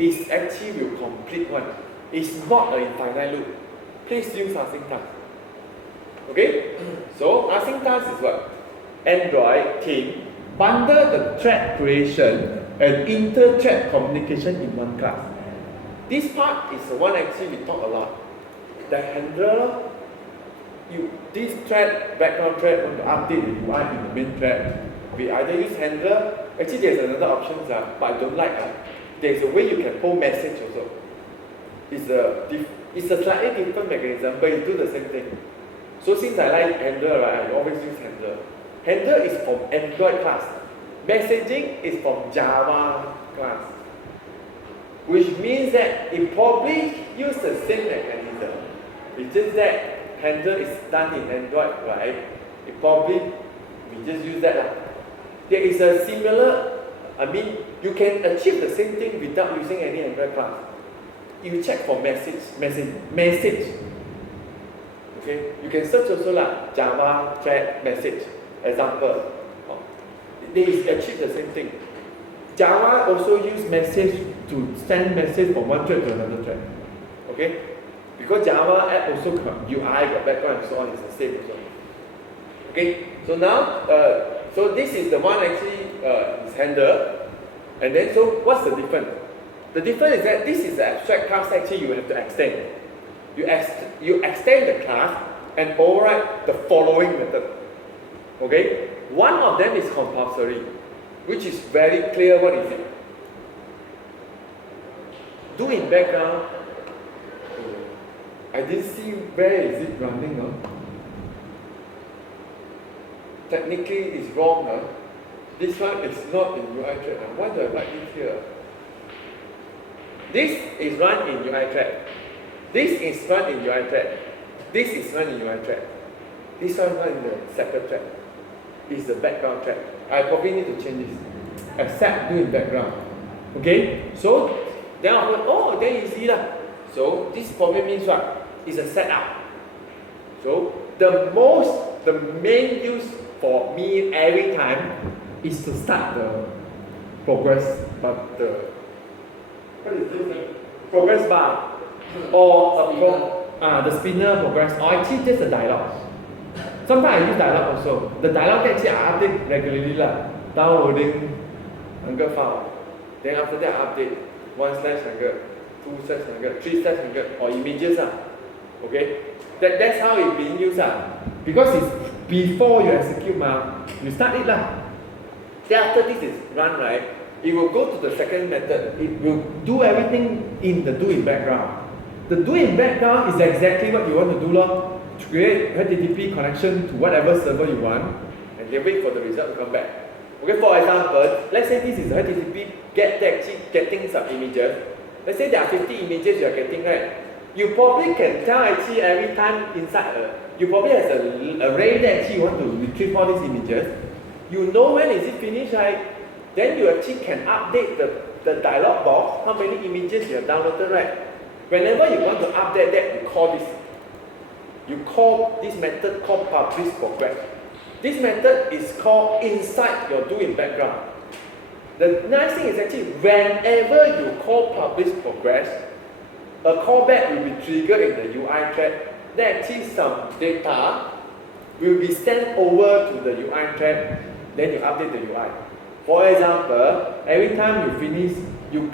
is actually will complete one. It's not an infinite loop. Please use AsyncTask. Okay? So AsyncTask is what? Android team bundle the thread creation and inter-thread communication in one class. This part is the one actually we talk a lot. The handler, this thread, background thread, want to update the UI in the main thread. We either use handler. Actually, there's another option, but I don't like. There's a way you can hold message also. It's a slightly different mechanism, but it do the same thing. So since I like handler, right, I always use handler. Handler is from Android class. Messaging is from Java class. Which means that it probably use the same mechanism. It's just that handler is done in Android, right? It probably, we just use that. There is a similar, you can achieve the same thing without using any Android class. You check for message. Okay, you can search also like Java thread message. Example, they achieve the same thing. Java also use message to send message from one thread to another thread. Okay, because Java app also got UI, got background and so on, is the same also. Okay, so now, so this is the one actually is handler, and then so what's the difference? The difference is that this is the abstract class actually you have to extend. You extend the class and override the following method. Okay? One of them is compulsory, which is very clear. What is it? Do in background. I didn't see where is it running. No? Technically it's wrong. No? This one is not in UI thread. Why do I write it here? This is run in UI thread. This is run in UI thread. This is run in UI thread. This one run in the separate thread. Is the background thread. I probably need to change this. Except do in background. Okay? So then I thought, oh, then easy lah. So this probably means what? It's a setup. So the main use for me every time is to start the progress, but what is this? Progress bar. Or the spinner progress, or actually just a dialog. Sometimes I use dialog also. The dialog actually I update regularly lah. Downloading 100 file. Then after that I update 1/100, 2/100, 3/100, or images lah. Okay? That's how it's being used lah. Because it's before you execute you start it lah. Then after this is run, right? It will go to the second method. It will do everything in the do in background. The do in background is exactly what you want to do lor. Create HTTP connection to whatever server you want, and then wait for the result to come back. Okay, for example, let's say this is HTTP getting some images. Let's say there are 50 images you are getting, right? You probably can tell actually every time inside you probably has an array that actually you want to retrieve all these images. You know when is it finished, right? Then you actually can update the dialog box, how many images you have downloaded, right? Whenever you want to update that, you call this. You call this method called publish progress. This method is called inside your do in background. The nice thing is actually whenever you call publish progress, a callback will be triggered in the UI thread. Then actually some data will be sent over to the UI thread. Then you update the UI. For example, every time you finish, you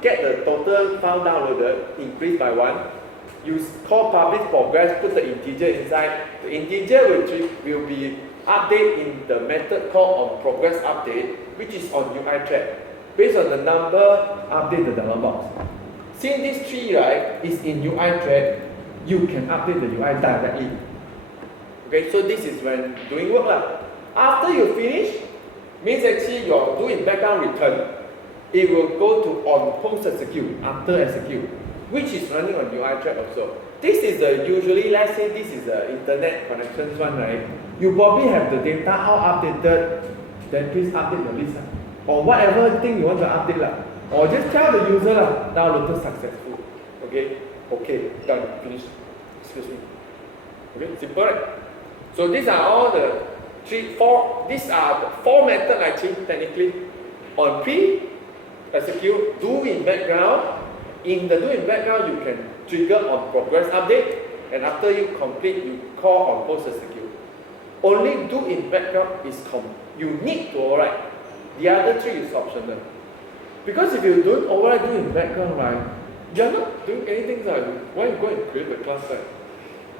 get the total file downloaded increased by 1. You call publish progress, put the integer inside. The integer will be updated in the method called onProgressUpdate, which is on UI thread. Based on the number, update the dialog box. Since this tree, right, is in UI thread, you can update the UI directly. Okay, so this is when doing work lah. After you finish, means actually your do in background return, it will go to on post execute, after execute, which is running on UI thread also. This is the usually, let's say this is the internet connections one, right? You probably have the data all updated, then please update the list or whatever thing you want to update lah. Or just tell the user lah, downloaded successful. Okay, done, finished. Excuse me. Okay, simple, right? So these are all the these are the 4 methods actually technically on pre, execute, do in background. In the do in background, you can trigger on progress update, and after you complete, you call on post execute. Only do in background is you need to override. The other three is optional. Because if you don't override do in background, right, you're not doing anything. Why you go and create the class, right?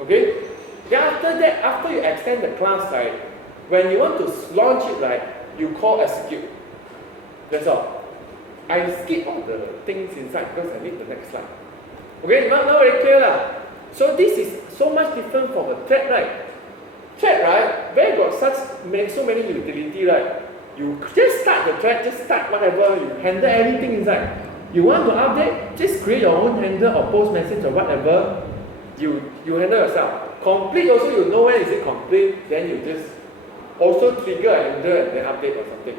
Okay? Then after that, after you extend the class, right, when you want to launch it, right, you call execute. That's all. I skip all the things inside because I need the next slide. Okay, now very clear lah. So this is so much different from a thread, right? Thread, right, where got so many utility, right? You just start the thread, just start whatever, you handle everything inside. You want to update, just create your own handle or post message or whatever. You handle yourself. Complete also, you know when is it complete, then you just also trigger a handle and then update or something.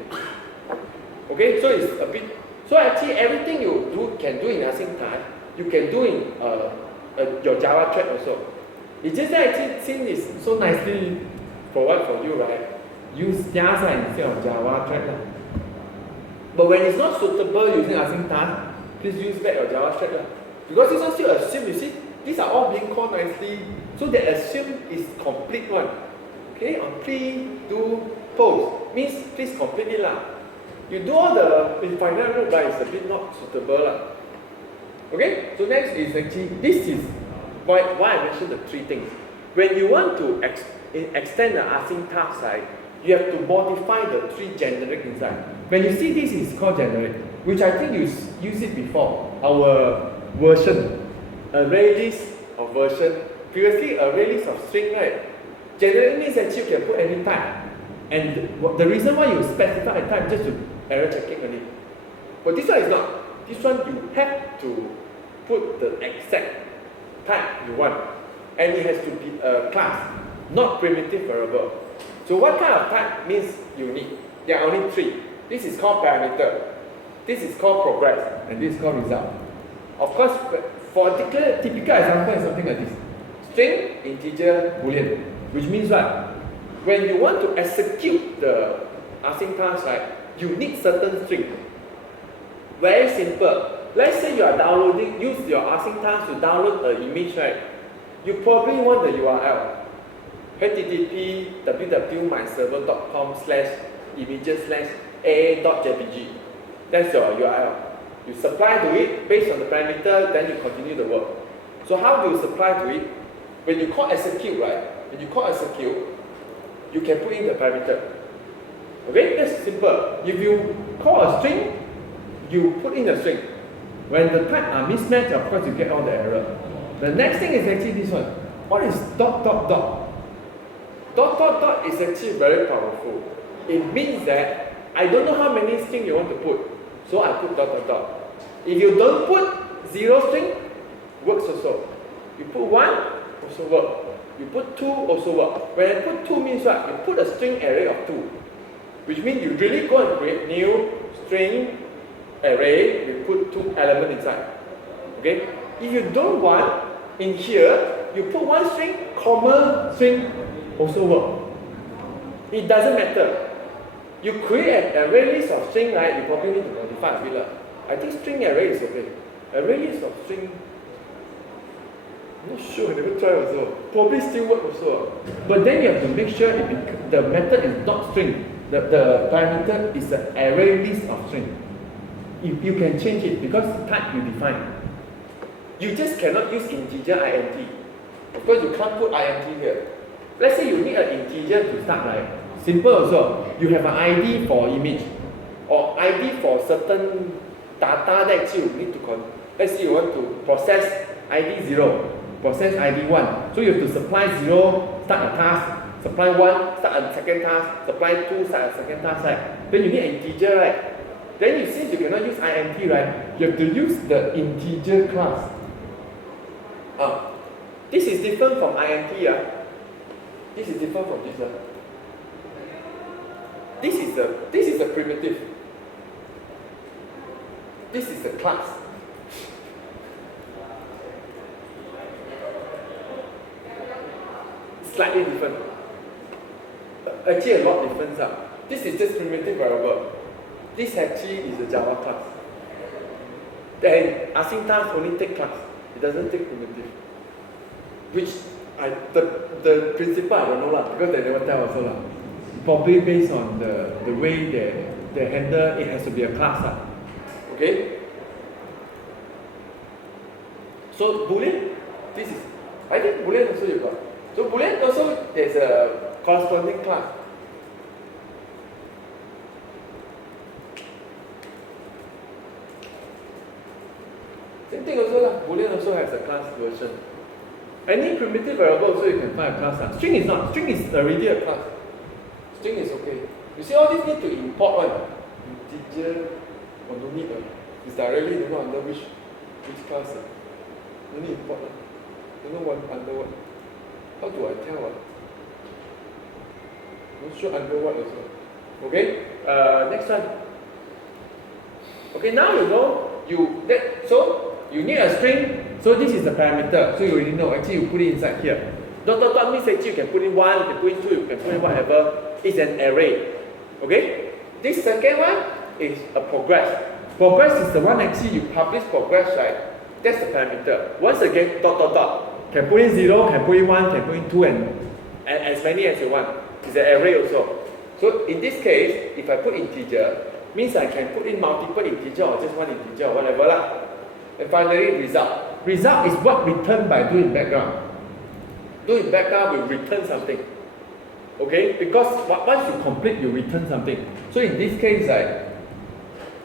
Okay, so it's a bit. So actually, everything you can do in AsyncTask, you can do in your Java thread also. It's just that actually, since it's so nicely provided for you, right? Use JSON instead of Java thread. But when it's not suitable using AsyncTask, please use back your Java thread. Because this one still assume, you see, these are all being called nicely. So the assume is complete one. Okay, on pre, do, post. Means please complete it lah. You do all the infinite route, but it's a bit not suitable lah. Okay, so next is actually, this is why I mentioned the three things. When you want to extend the AsyncTask side, you have to modify the three generic inside. When you see this is called generic, which I think you used it before. Our version, array list of version. Previously, array list of string, right? Generic means that you can put any type. And the reason why you specify a type just to error checking only. But this one is not. This one you have to put the exact type you want. And it has to be a class, not primitive variable. So what kind of type means unique? There are only three. This is called parameter. This is called progress. And this is called result. Of course, for a typical example is something like this. String, integer, boolean. Which means what? When you want to execute the AsyncTask, right, you need certain string. Very simple. Let's say you are downloading, use your AsyncTask to download an image, right? You probably want the URL. http www.myserver.com/images/a.jpg. That's your URL. You supply to it based on the parameter, then you continue the work. So how do you supply to it? When you call execute, right? When you call execute, you can put in the parameter. Okay, that's simple. If you call a string, you put in the string. When the type are mismatched, of course you get all the error. The next thing is actually this one. What is dot dot dot? Dot dot dot is actually very powerful. It means that I don't know how many strings you want to put, so I put dot dot dot. If you don't put zero string, works also. You put one, also work. You put two, also work. When I put two means what? You put a string array of two, which means you really go and create new string array. You put two elements inside. Okay. If you don't want in here, you put one string, comma string, also work. It doesn't matter. You create an array list of string, right? You probably need to modify a bit. I think string array is okay. Array list of string, I'm not sure, I never tried also. Probably still work also. But then you have to make sure the method is not string. The parameter is an array list of string. You can change it because type you define. You just cannot use integer int. Of course, you can't put int here. Let's say you need an integer to start, right? Simple also. You have an ID for image or ID for certain data that you need to let's say you want to process ID 0, process ID 1. So you have to supply 0, start a task, supply 1, start a second task, supply 2, start a second task, right? Then you need an integer, right? Then since you cannot use int, right? You have to use the integer class. This is different from int. This is different from this. This is a primitive. This is a class. Slightly different. Actually, a lot difference. This is just primitive variable. This actually is a Java class. then AsyncTask only take class. It doesn't take primitive. Which the principle I don't know lah, because they never tell also lah. Probably based on the way they handle, it has to be a class lah. Okay? So Boolean, this is, I think Boolean also you got. So Boolean also there's a corresponding class. Same thing also lah. Boolean also has a class version. Any primitive variable also you can find a class lah. String is not. String is already a class. String is okay. You see all these need to import one. Integer or no need it's directly don't know under which class. No need import one. Don't know what under what. How do I tell what? Not sure under what also. Okay? Next one. Okay, now you know so you need a string. So this is the parameter. So you already know. Actually, you put it inside here. Dot dot dot means actually you can put in 1, you can put in 2, you can put in whatever. It's an array. Okay? This second one is a progress. Progress is the one actually you publish progress, right? That's the parameter. Once again, dot dot dot. Can put in 0, can put in 1, can put in 2, and as many as you want. It's an array also. So in this case, if I put integer, means I can put in multiple integer or just one integer or whatever lah. And finally, result. Result is what returned by do in background. Do in background will return something. Okay? Because once you complete, you return something. So in this case,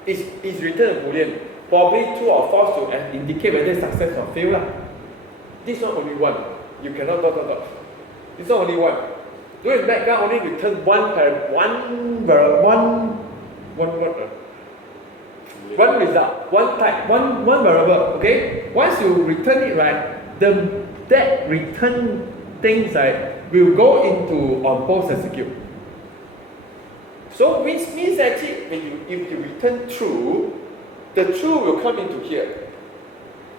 it's returned a Boolean. Probably true or false to indicate whether success or fail lah. This one only one. You cannot dot dot dot. This one only one. Do in background only return one result, one type, one variable. Okay. Once you return it right, that return things will go into on post execute. So which means actually if you return true, the true will come into here.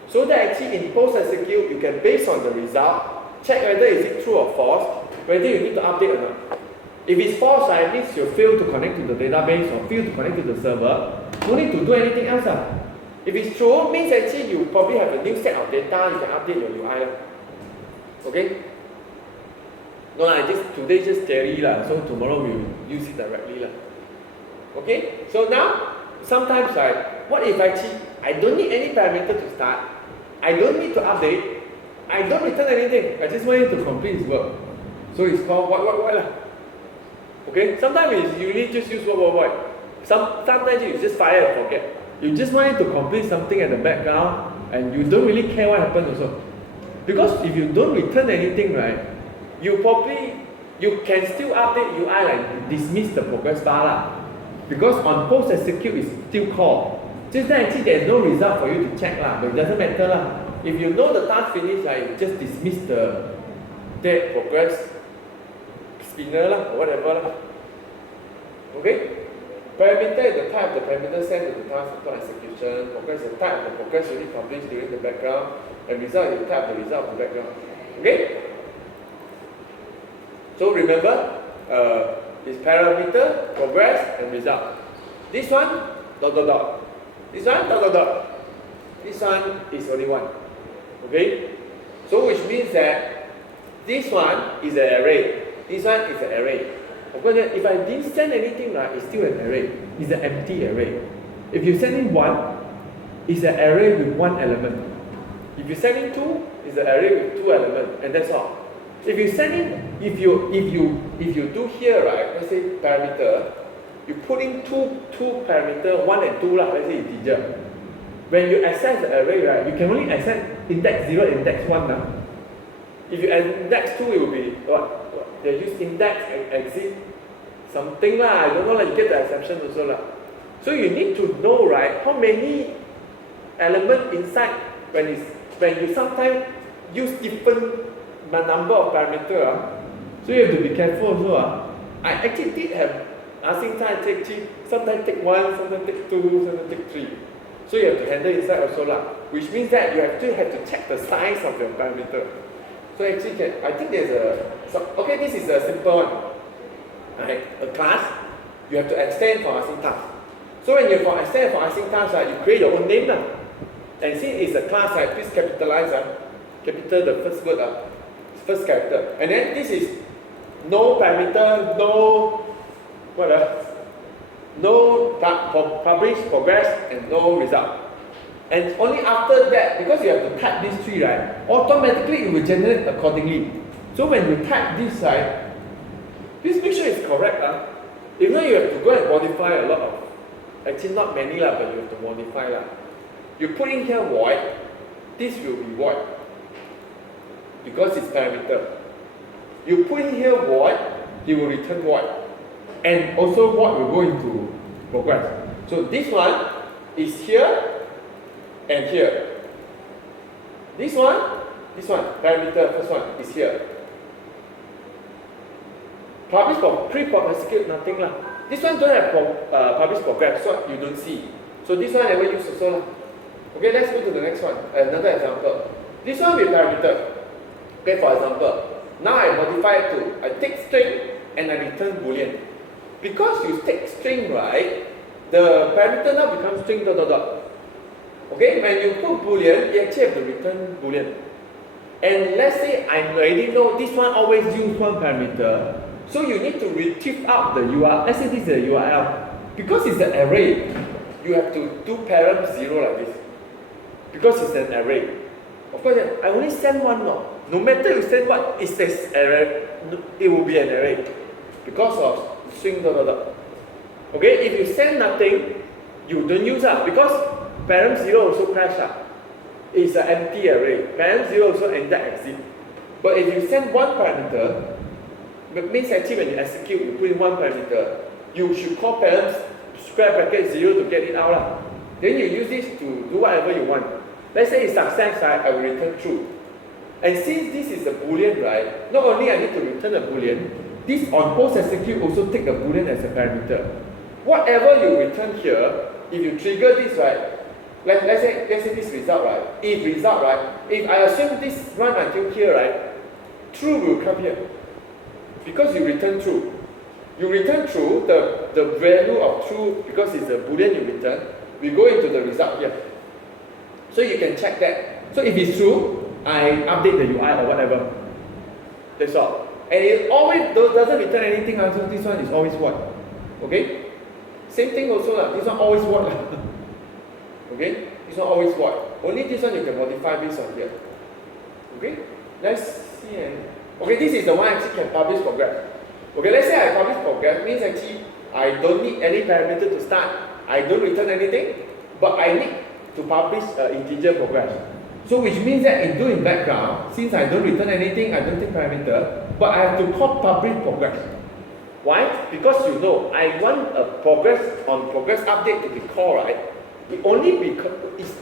So that actually in post execute you can base on the result check whether is it true or false, whether you need to update or not. If it's false, it means you fail to connect to the database or fail to connect to the server. No need to do anything else. If it's true, it means actually you probably have a new set of data, you can update your UI. Okay? No, today just theory lah. So tomorrow we will use it directly lah. Okay? So now, sometimes what if actually I don't need any parameter to start, I don't need to update, I don't return anything, I just want it to complete its work. So it's called what lah. Okay? Sometimes you really just use what. Sometimes you just fire and forget. You just want it to complete something at the background and you don't really care what happens also. Because if you don't return anything, right, you can still update UI like dismiss the progress bar lah. Because on post execute is still called. Just that actually there is no result for you to check lah, but it doesn't matter lah. If you know the task finished, you just dismiss the dead progress spinner lah, or whatever lah. Okay? Parameter is the type of the parameter sent to the task for execution. Progress is the type of the progress unit published during the background. And result is the type of the result of the background. Okay? So remember, it's parameter, progress, and result. This one, dot dot dot. This one, dot dot dot. This one is only one. Okay? So which means that this one is an array. This one is an array. If I didn't send anything, right, it's still an array. It's an empty array. If you send in 1, it's an array with 1 element. If you send in 2, it's an array with 2 elements, and that's all. If you send in, if you do here, right, let's say parameter, you put in two parameter, 1 and 2 let's say integer. When you access the array, right, you can only access index 0 and index 1 now. If you index 2, it will be what? They use index and exit something lah. I don't know, you get the exception also lah. So you need to know, right, how many elements inside when you sometimes use different number of parameters. So you have to be careful also. I actually did have AsyncTask take 3, sometimes take 1, sometimes take 2, sometimes take 3. So you have to handle inside also lah. Which means that you actually have to check the size of your parameter. So actually, I think there's okay, this is a simple one. Right? A class, you have to extend for AsyncTask. So when you extend for AsyncTask, you create your own name now. And since it's a class, right, please capitalize, capital the first word, first character. And then this is no parameter, no publish, progress, and no result. And only after that, because you have to type these three, right, automatically it will generate accordingly. So when you type this, right, please make sure it's correct. If not, you have to go and modify a lot of, actually not many, but you have to modify. You put in here void, this will be void, because it's parameter. You put in here void, it will return void. And also void will go into progress. So this one is here and here. This one, parameter, first one is here. Publish for pre-pop execute, nothing lah. This one don't have publish progress, so you don't see. So this one I never use also lah. Okay, let's go to the next one. Another example. This one with parameter. Okay, for example, now I modify it to, I take string and I return boolean. Because you take string, right, the parameter now becomes string ... Okay, when you put boolean, you actually have to return boolean. And let's say I already know this one always use one parameter, so you need to retrieve out the URL. Let's say this is the URL. Because it's an array, you have to do parent 0 like this. Because it's an array. Of course, I only send one no matter you send what, it says array, it will be an array. Because of string ... Okay, if you send nothing, you don't use because parent 0 also crash It's an empty array. Parent 0 also enter exit. But if you send one parameter, it means actually when you execute, you put in one parameter, you should call parent square bracket 0 to get it out. Then you use this to do whatever you want. Let's say it's success, right, I will return true. And since this is a boolean, right, not only I need to return a boolean, this on post execute also take a boolean as a parameter. Whatever you return here, if you trigger this, right, let's say this result, right, if I assume this run until here, right, true will come here. Because you return true. You return true, the value of true, because it's a boolean you return, we go into the result here. So you can check that. So if it's true, I update the UI or whatever. That's all. And it always doesn't return anything, so this one is always what? Okay? Same thing also, this one always what? Okay? This one always what? Only this one you can modify based on here. Okay? Let's see. Okay, this is the one actually can publish progress. Okay, let's say I publish progress, means actually I don't need any parameter to start. I don't return anything, but I need to publish integer progress. So which means that in background, since I don't return anything, I don't take parameter, but I have to call publish progress. Why? Because you know, I want a progress update to be called, right?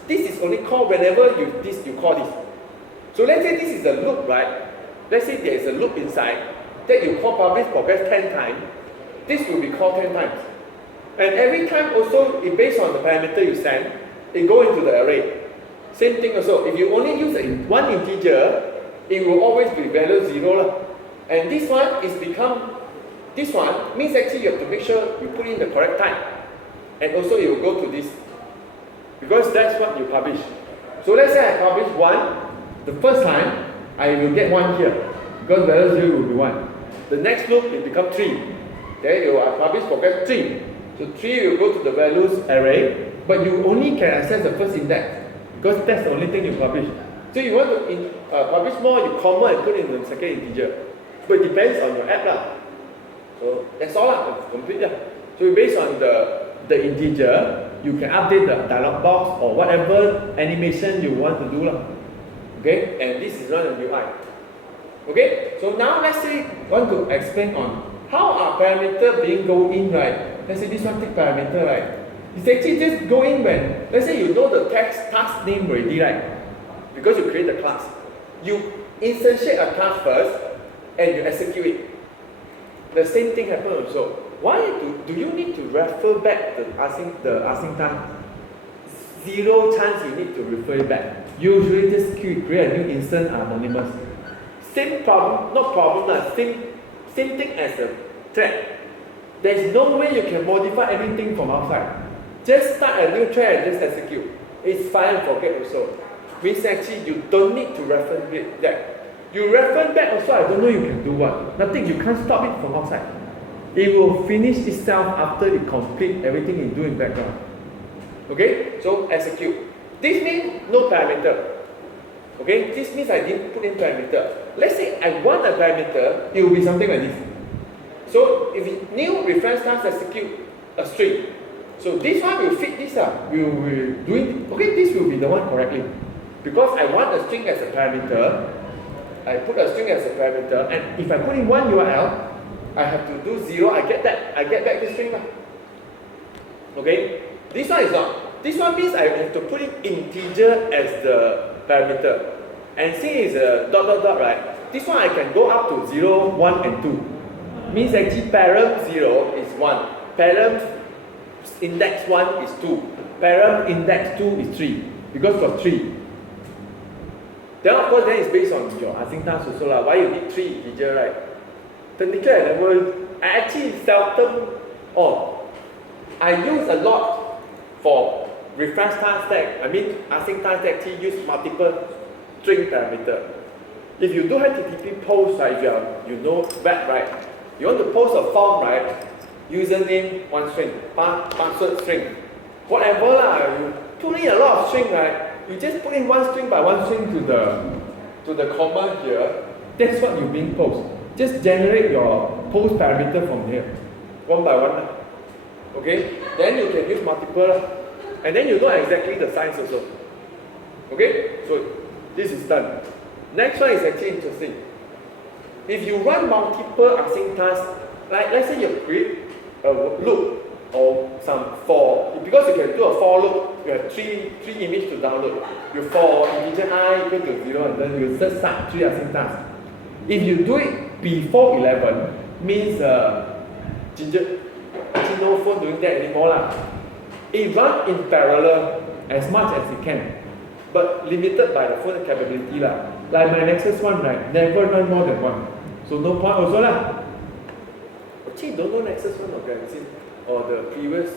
This is only called whenever you call this. So let's say this is a loop, right? Let's say there is a loop inside that you call publish progress 10 times. This will be called 10 times. And every time also, based on the parameter you send, it go into the array. Same thing also, if you only use one integer, it will always be value 0. And this one means actually you have to make sure you put in the correct time. And also it will go to this. Because that's what you publish. So let's say I publish 1, the first time, I will get 1 here. Because value 0 will be 1. The next loop, it becomes 3. Then you will publish progress 3. So 3 will go to the values array, but you only can access the first index. Because that's the only thing you publish. So you want to publish more, you comma and put in the second integer. But it depends on your app. So that's all, complete. So based on the integer, you can update the dialog box or whatever animation you want to do. Okay, and this is run on UI. Okay, so now let's say I want to explain on how are parameter being go in, right? Let's say this one take parameter, right? It's actually just go in when, let's say you know the task name already, right? Because you create the class. You instantiate a class first and you execute it. The same thing happens also. Why do you need to refer back the AsyncTask? 0 chance you need to refer it back. Usually just create a new instance anonymous. Same problem, not problem, same thing as a thread. There's no way you can modify anything from outside. Just start a new thread and just execute. It's fine and forget also. Means actually you don't need to reference it back. You reference back also, I don't know you can do what. Nothing, you can't stop it from outside. It will finish itself after you complete everything you do in background. Okay, so execute. This means no parameter. Okay, this means I didn't put in parameter. Let's say I want a parameter, it will be something like this. So if it new reference task execute a string. So this one will fit this up. We will be doing, okay, this will be the one correctly. Because I want a string as a parameter, I put a string as a parameter, and if I put in one URL, I have to do 0, I get back the string. Okay? This one is not. This one means I have to put in integer as the parameter. And since it's a ... right? This one I can go up to 0, 1, and 2. Means actually param 0 is 1. Param index 1 is 2. Param index 2 is 3. Because got 3. Then of course, then it's based on your AsyncTask also lah. Why you need 3 integer, right? Technically, I actually seldom, I use a lot for reference task tag. I mean, AsyncTask actually use multiple string parameter. If you do HTTP post, right, if you know web, right, you want to post a form, right, username, one string, password string, whatever lah, you put in a lot of string, right, you just put in one string by one string to the comma here, that's what you being post. Just generate your post parameter from here, one by one. Okay? Then you can use multiple, and then you know exactly the size also. Okay? So this is done. Next one is actually interesting. If you run multiple async tasks, like let's say you create a loop or some for, because you can do a for loop, you have three images to download. You for integer I equal to 0, and then you just start 3 async tasks. If you do it before 11, means actually no phone doing that anymore lah. It runs in parallel as much as it can, but limited by the phone capability lah. Like my Nexus one, right, never run more than 1, so no point also lah. Actually, don't know Nexus one or Galaxy or the previous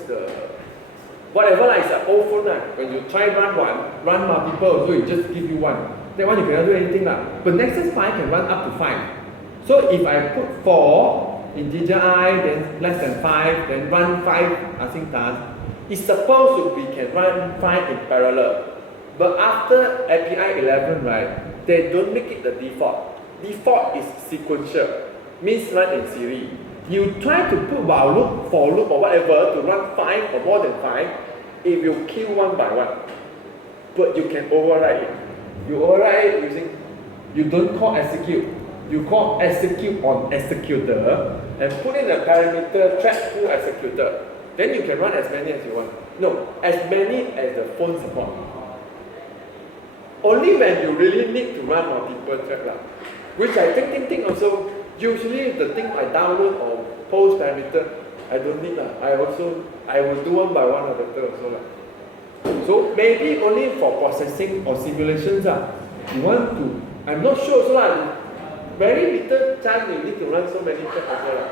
whatever lah. It's an old phone lah. When you try run one, run multiple, so it just give you 1. That one you cannot do anything lah. But Nexus 5 can run up to 5. So if I put 4 integer I, then less than 5, then run 5 async task, it's supposed to be can run 5 in parallel. But after API 11, right, they don't make it the default. Default is sequential, means run in series. You try to put while loop, for loop or whatever to run 5 or more than 5, it will kill one by one. But you can override it. You override it using, you don't call execute. You call execute on executor and put in a parameter thread to executor. Then you can run as many as you want. No, as many as the phone support. Only when you really need to run multiple thread lah. Which I think also, usually the thing I download or post parameter, I don't need lah. I will do one by one or better also lah. So maybe only for processing or simulations lah. You want to, I'm not sure also lah. Very little time you need to run so many threads also lah.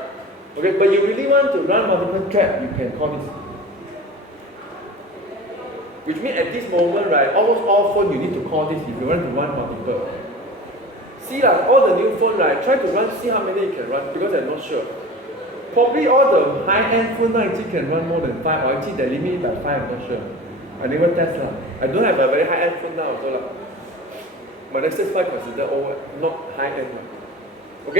Okay, but you really want to run multiple threads, you can call this. Which means at this moment, right, almost all phone you need to call this if you want to run multiple. See lah, all the new phone, right, try to run, see how many you can run, because I'm not sure. Probably all the high-end phone actually can run more than 5, or actually they limit it by 5, I'm not sure. I never test lah. I don't have a very high-end phone now also lah. My Nexus 5 considered not high-end lah.